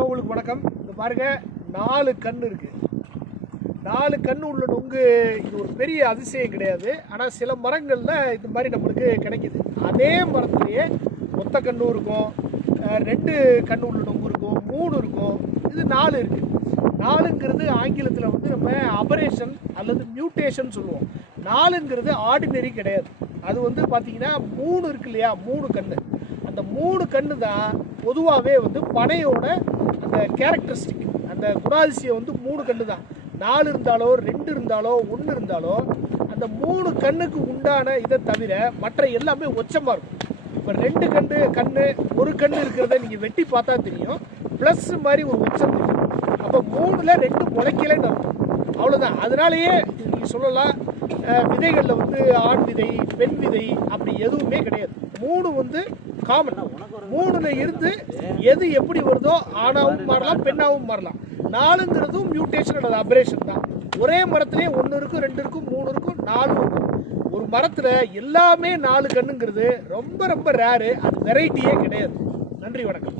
உறவுகளுக்கு வணக்கம். இந்த பாருங்க, 4 கண் இருக்கு. 4 கண் உள்ள நொங்கு இது ஒரு பெரிய அதிசயம் கிடையாது. ஆனால் சில மரங்களில் இந்த மாதிரி நம்மளுக்கு கிடைக்குது. அதே மரத்துலேயே மொத்த கண்ணும் இருக்கும், 2 கண் உள்ள நொங்கு இருக்கும், 3 இருக்கும், இது 4 இருக்குது. 4ங்கிறது ஆங்கிலத்தில் வந்து நம்ம அபரேஷன் அல்லது மியூட்டேஷன் சொல்லுவோம். 4ங்கிறது ஆர்டினரி கிடையாது. அது வந்து பார்த்தீங்கன்னா 3 இருக்கு இல்லையா, 3 கண். அந்த 3 கண்ணு தான் பொதுவாகவே வந்து பனையோட அந்த கேரக்டரிஸ்டிக், அந்த குணாதிசயம் வந்து 3 கண்ணு தான். 4 இருந்தாலோ 2 இருந்தாலோ 1 இருந்தாலோ அந்த 3 கண்ணுக்கு உண்டான இதை தவிர மற்ற எல்லாமே ஒச்சமாக இருக்கும். இப்போ 2 கண்ணு 1 கண்ணு இருக்கிறத நீங்கள் வெட்டி பார்த்தா தெரியும், ப்ளஸ் மாதிரி ஒரு ஒச்சம் தெரியும். அப்போ 3ல் 2 முளைக்கலைன்னு அர்த்தம். அவ்வளோதான். அதனாலேயே நீங்கள் சொல்லலாம், விதைகளில் வந்து ஆண் விதை பெண் விதை அப்படி எதுவுமே கிடையாது. 3 வந்து காமன். 3ல் இருந்து எது எப்படி வருதோ ஆணாவும் மாறலாம் பெண்ணாவும் மாறலாம். 4ங்கிறதும் மியூட்டேஷன் அல்லது அபரேஷன் தான். ஒரே மரத்திலே 1 இருக்கும், 2 இருக்கும், 3 இருக்கும், 4 இருக்கும். ஒரு மரத்தில் எல்லாமே 4 கண்ணுங்கிறது ரொம்ப ரொம்ப ரேரு. அது வெரைட்டியே கிடையாது. நன்றி, வணக்கம்.